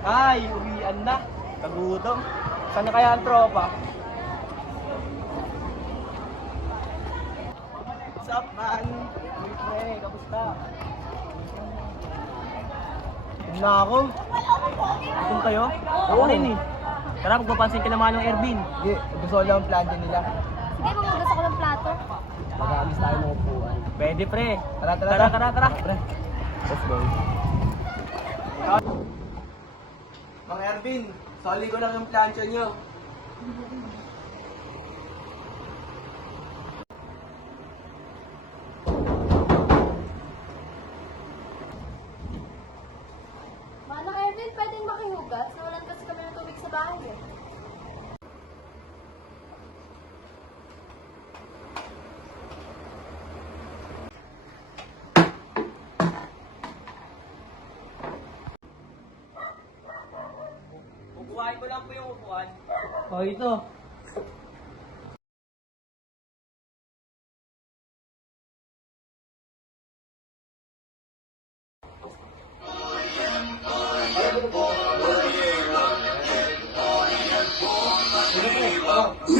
Ay, uwian na. Kagutom. Saan na kaya ang tropa? What's up, man? Uy, pre, kamusta? Na ako. Gutom kayo? Ako rin eh. Tara, magpapansin ka naman ng Ervin. Hindi, gusto ko lang ang plan din nila. Sige, mamugas ako ng plato. Mag-aalis tayo ng upuan. Pwede, pre. Tara. Pre. Let's go. Mang Ervin, soli ko lang yung plancha nyo. Manang Erwin, pwedeng makihugas? Nawalan kasi kami ng tubig sa bahay eh. Upuan ko lang po yung upuan. O, ito. Ito, pre.